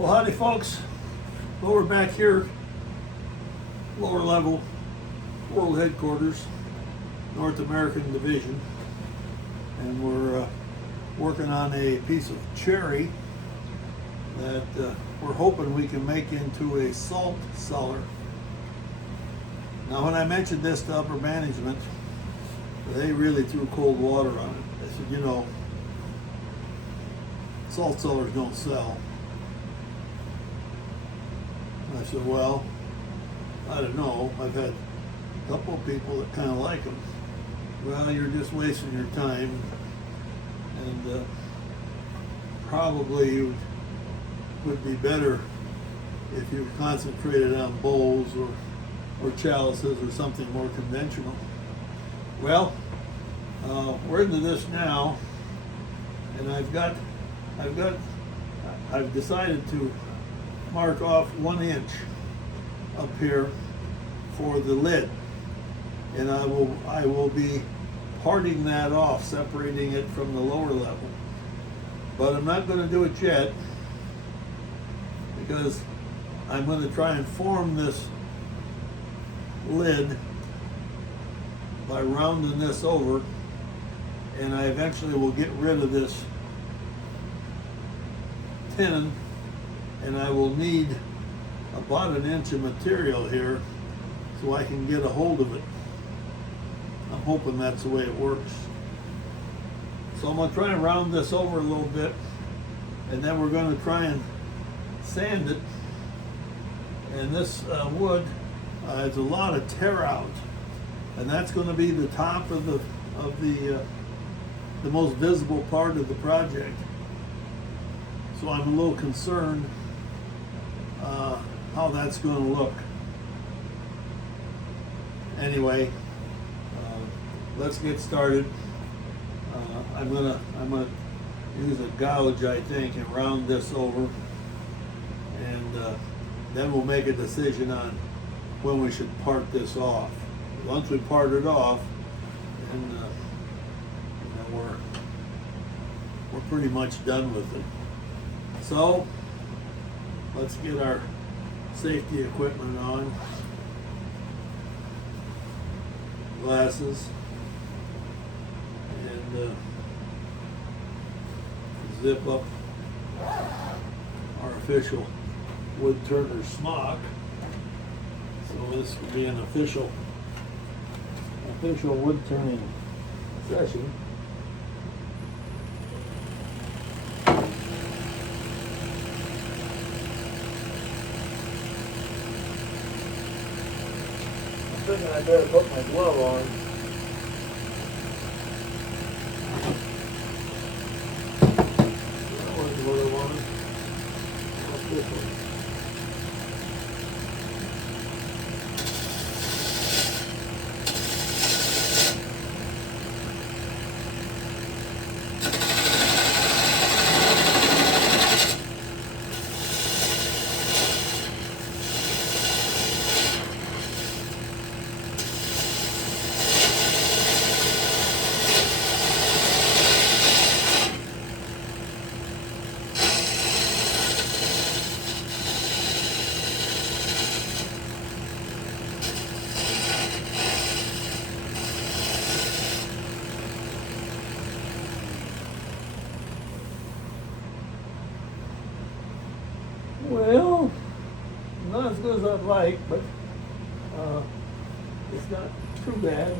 Well, howdy folks. Well, we're back here, lower level, world headquarters, North American Division, and we're working on a piece of cherry that we're hoping we can make into a salt cellar. Now, when I mentioned this to upper management, they really threw cold water on it. They said, you know, salt cellars don't sell. I said, well, I don't know. I've had a couple of people that kind of like them. Well, you're just wasting your time, and probably it would be better if you concentrated on bowls or chalices or something more conventional. Well, we're into this now, and I've decided to mark off 1 inch up here for the lid, and I will be parting that off, separating it from the lower level. But I'm not going to do it yet because I'm going to try and form this lid by rounding this over, and I eventually will get rid of this tenon, and I will need about 1 inch of material here so I can get a hold of it. I'm hoping that's the way it works. So I'm going to try and round this over a little bit, and then we're going to try and sand it. And this wood has a lot of tear out, and that's going to be the top of the most visible part of the project. So I'm a little concerned how that's going to look. Anyway, let's get started. I'm gonna use a gouge, I think, and round this over, and then we'll make a decision on when we should part this off. Once we part it off, then we're pretty much done with it. So let's get our safety equipment on. Glasses and zip up our official wood turner smock. So this will be an official wood turning session. I'm thinking I better put my glove on. That wasn't what I wanted. What's this one? Well, not as good as I'd like, but it's not too bad.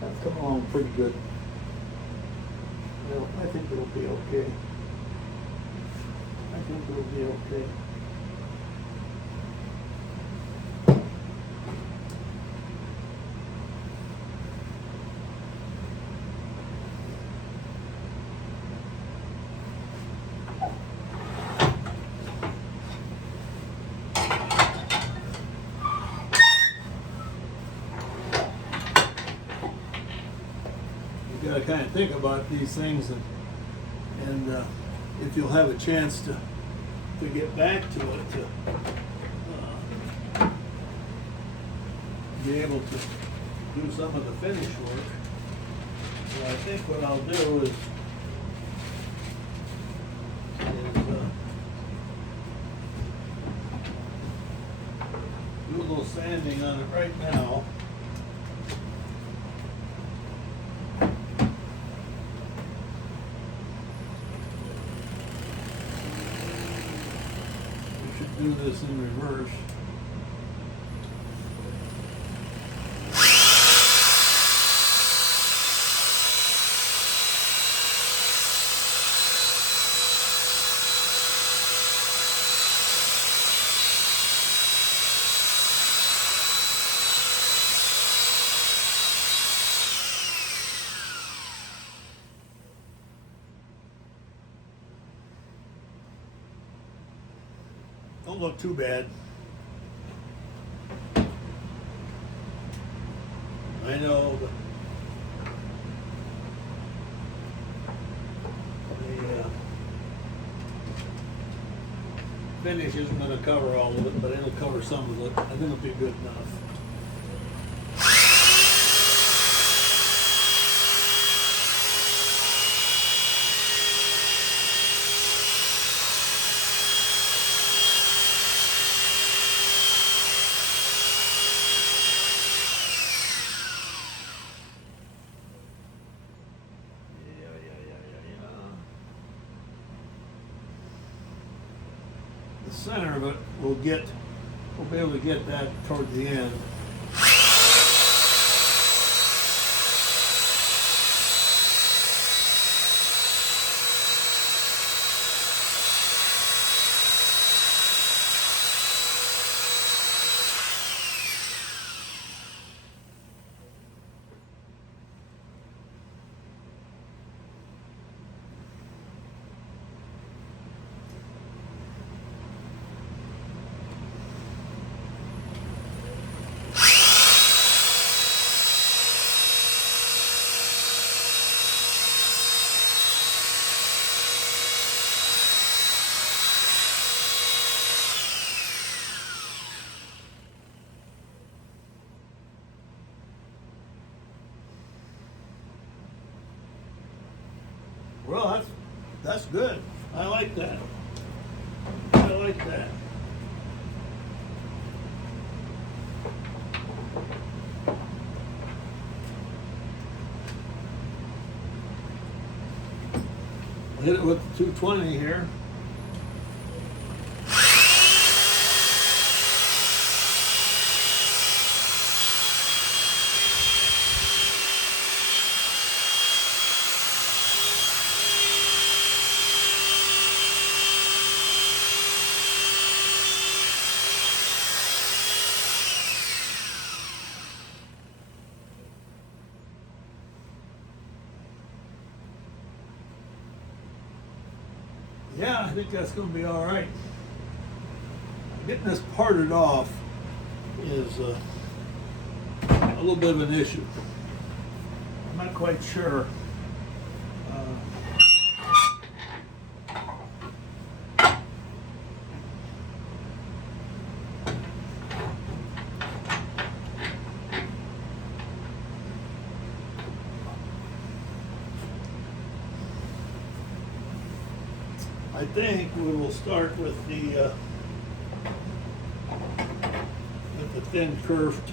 That's come along pretty good. Well, I think it'll be okay. I think it'll be okay. You gotta kind of think about these things and if you'll have a chance to get back to it, to be able to do some of the finish work. So I think what I'll do is do a little sanding on it right now. We should do this in reverse. Don't look too bad. I know the finish isn't going to cover all of it, but it'll cover some of it. I think it'll be good enough. The center of it we'll be able to get that toward the end. Well, that's good. I like that. I like that. I'll hit it with the 220 here. Yeah, I think that's going to be all right. Getting this parted off is a little bit of an issue. I'm not quite sure. I think we will start with the thin curved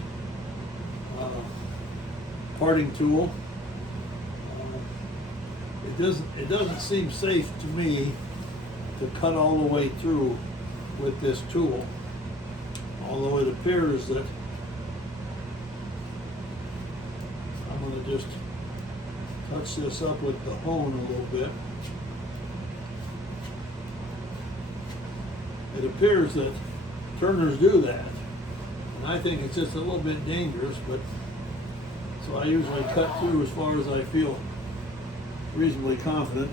parting tool. It doesn't seem safe to me to cut all the way through with this tool, although it appears that I'm going to just touch this up with the hone a little bit. It appears that turners do that, and I think it's just a little bit dangerous, but so I usually cut through as far as I feel reasonably confident,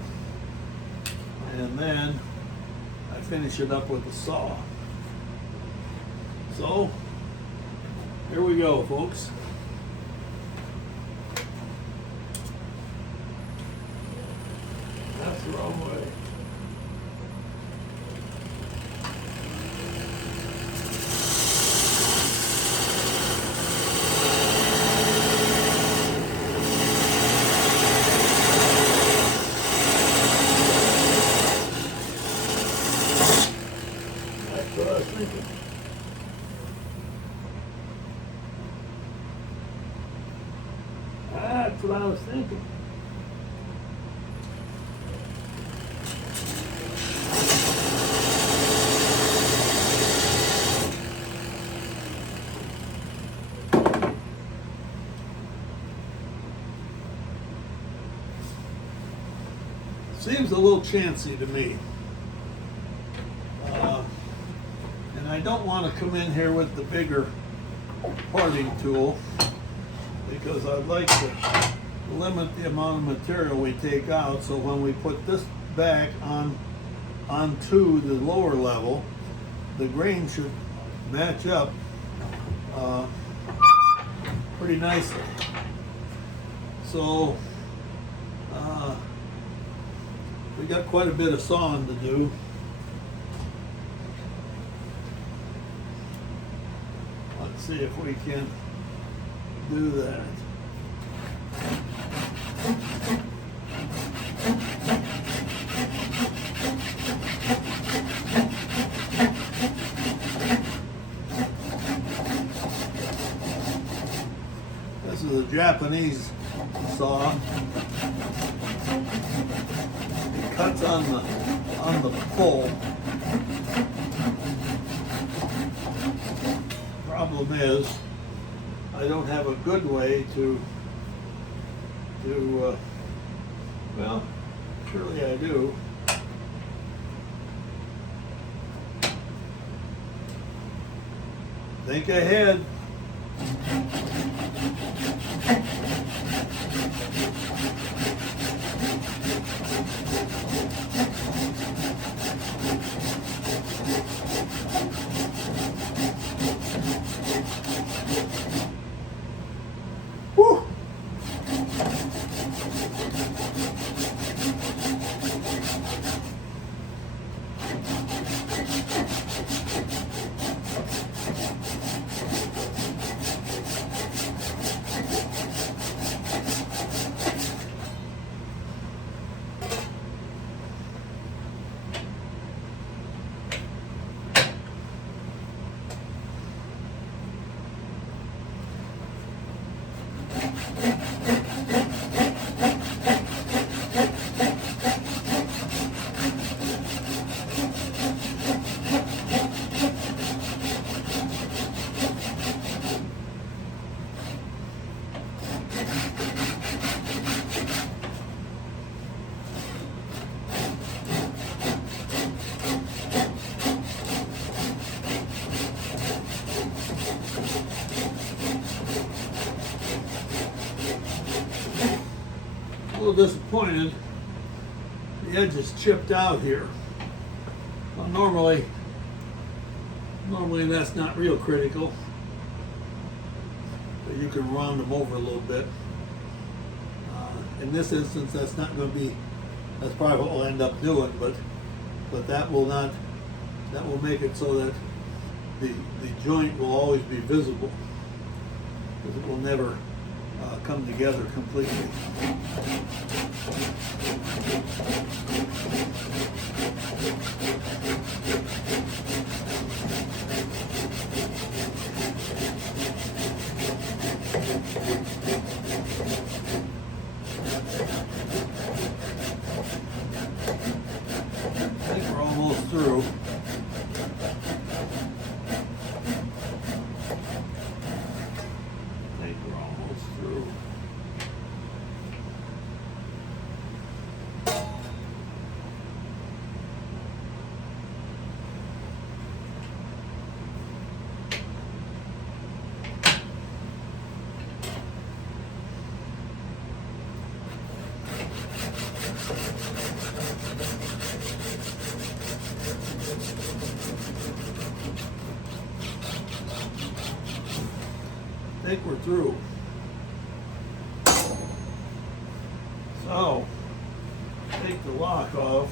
and then I finish it up with a saw. So here we go, folks. That's the wrong way. Seems a little chancy to me. And I don't want to come in here with the bigger parting tool because I'd like to limit the amount of material we take out, so when we put this back onto the lower level, the grain should match up pretty nicely. So we got quite a bit of sawing to do. Let's see if we can do that. This is a Japanese saw. It cuts on the pole. Problem is, I don't have a good way to well, surely I do. Think ahead. Whew. A little disappointed. The edge is chipped out here. Well, normally that's not real critical, but you can round them over a little bit. In this instance, that's not going to be. That's probably what we'll end up doing, but that will not. That will make it so that the joint will always be visible, because it will never come together completely. I think we're almost through. I think we're through. So, take the lock off.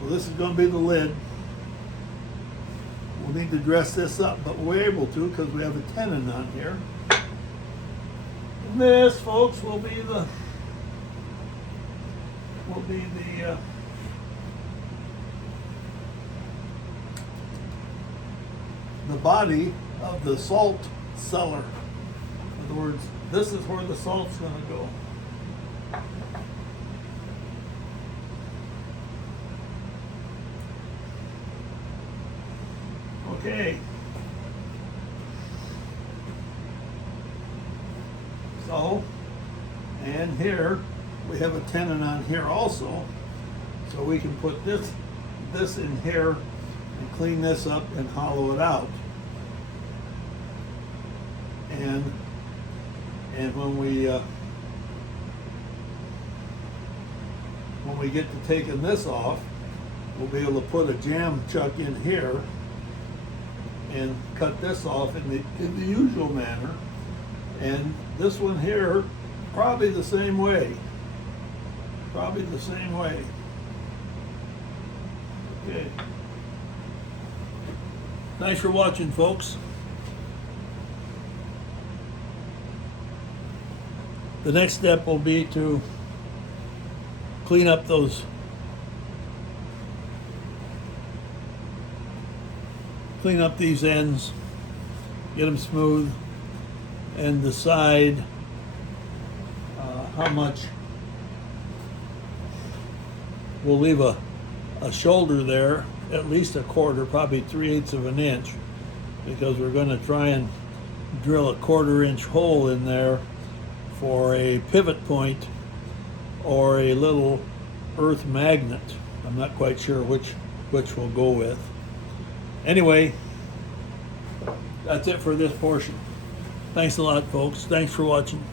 Well, this is going to be the lid. We'll need to dress this up, but we're able to because we have a tenon on here. And this, folks, will be the body of the salt cellar. In other words, this is where the salt's going to go. Okay. So, and here we have a tenon on here also, so we can put this in here and clean this up and hollow it out. And when we get to taking this off, we'll be able to put a jam chuck in here and cut this off in the usual manner. And this one here, probably the same way. Probably the same way. Okay. Thanks for watching, folks. The next step will be to clean up these ends, get them smooth, and decide how much. We'll leave a shoulder there, at least a quarter, probably 3/8 of an inch, because we're going to try and drill a 1/4 inch hole in there for a pivot point or a little earth magnet. I'm not quite sure which we'll go with. Anyway, that's it for this portion. Thanks a lot, folks. Thanks for watching.